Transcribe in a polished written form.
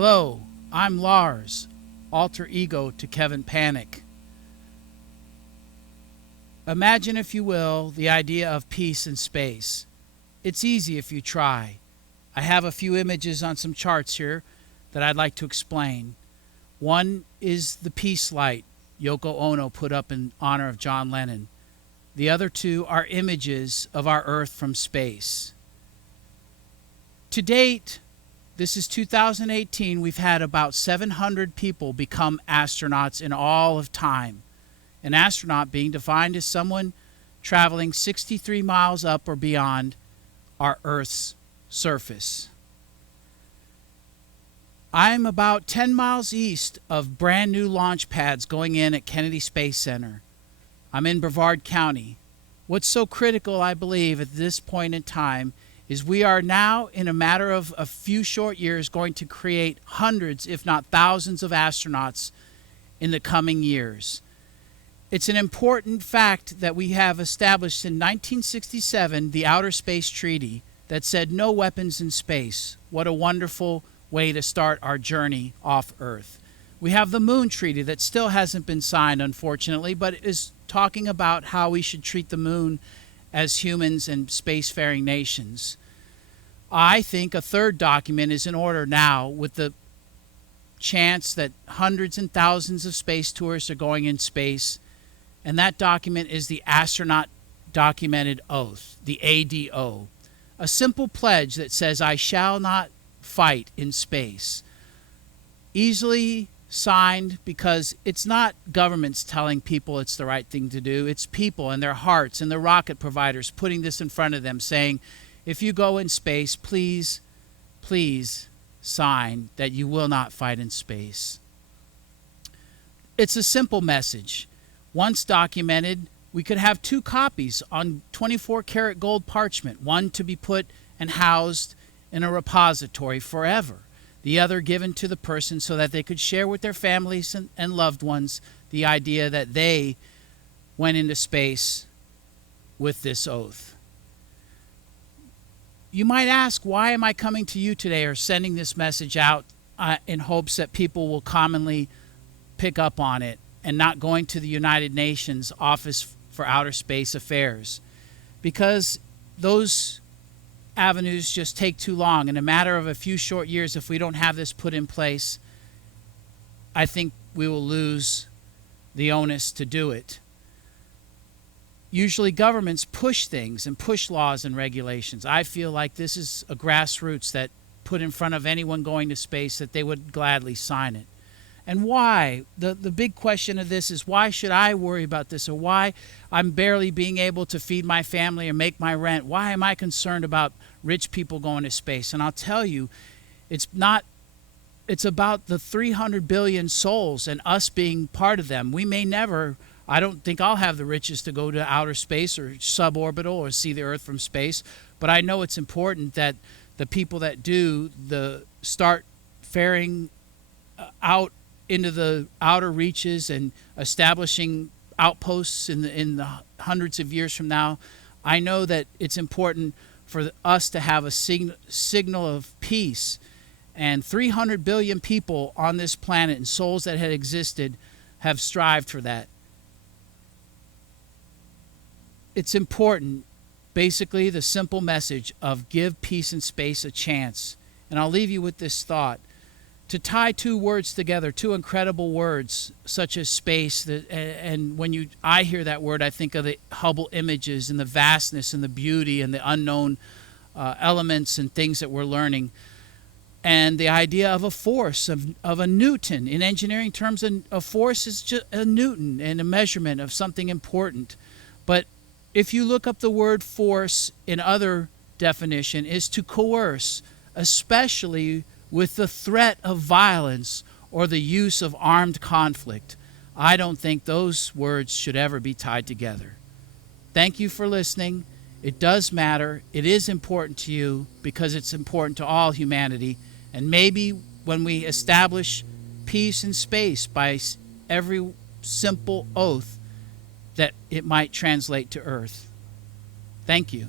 Hello, I'm Lars, alter ego to Kevin Panic. Imagine, if you will, the idea of peace in space. It's easy if you try. I have a few images on some charts here that I'd like to explain. One is the peace light Yoko Ono put up in honor of John Lennon. The other two are images of our Earth from space. To date, this is 2018, we've had about 700 people become astronauts in all of time. An astronaut being defined as someone traveling 63 miles up or beyond our Earth's surface. I'm about 10 miles east of brand new launch pads going in at Kennedy Space Center. I'm in Brevard County. What's so critical, I believe, at this point in time is we are now, in a matter of a few short years, going to create hundreds, if not thousands, of astronauts in the coming years. It's an important fact that we have established in 1967 the Outer Space Treaty that said no weapons in space. What a wonderful way to start our journey off Earth. We have the Moon Treaty that still hasn't been signed, unfortunately, but is talking about how we should treat the moon as humans and spacefaring nations. I think a third document is in order now, with the chance that hundreds and thousands of space tourists are going in space, and that document is the Astronaut Documented Oath, the ADO, a simple pledge that says, I shall not fight in space. Easily signed, because it's not governments telling people it's the right thing to do. It's people and their hearts and the rocket providers putting this in front of them, saying, if you go in space, please, please sign that you will not fight in space. It's a simple message. Once documented, we could have two copies on 24-karat gold parchment, one to be put and housed in a repository forever, the other given to the person so that they could share with their families and loved ones the idea that they went into space with this oath. You might ask, why am I coming to you today or sending this message out in hopes that people will commonly pick up on it and not going to the United Nations Office for Outer Space Affairs? Because those avenues just take too long. In a matter of a few short years, if we don't have this put in place, I think we will lose the onus to do it. Usually governments push things and push laws and regulations. I feel like this is a grassroots that put in front of anyone going to space that they would gladly sign it. And why? The big question of this is, why should I worry about this, or why I'm barely being able to feed my family or make my rent? Why am I concerned about rich people going to space? And I'll tell you, it's about the 300 billion souls and us being part of them. We may never, I don't think I'll have the riches to go to outer space or suborbital or see the Earth from space, but I know it's important that the people that do start faring out into the outer reaches and establishing outposts in the hundreds of years from now. I know that it's important for us to have a signal of peace. And 300 billion people on this planet and souls that had existed have strived for that. It's important, basically the simple message of give peace and space a chance. And I'll leave you with this thought. To tie two words together, two incredible words, such as space, and when I hear that word, I think of the Hubble images and the vastness and the beauty and the unknown elements and things that we're learning. And the idea of a force, of a Newton. In engineering terms, a force is just a Newton and a measurement of something important. But if you look up the word force in other definition, is to coerce, especially with the threat of violence or the use of armed conflict. I don't think those words should ever be tied together. Thank you for listening. It does matter. It is important to you because it's important to all humanity. And maybe when we establish peace in space by every simple oath, that it might translate to Earth. Thank you.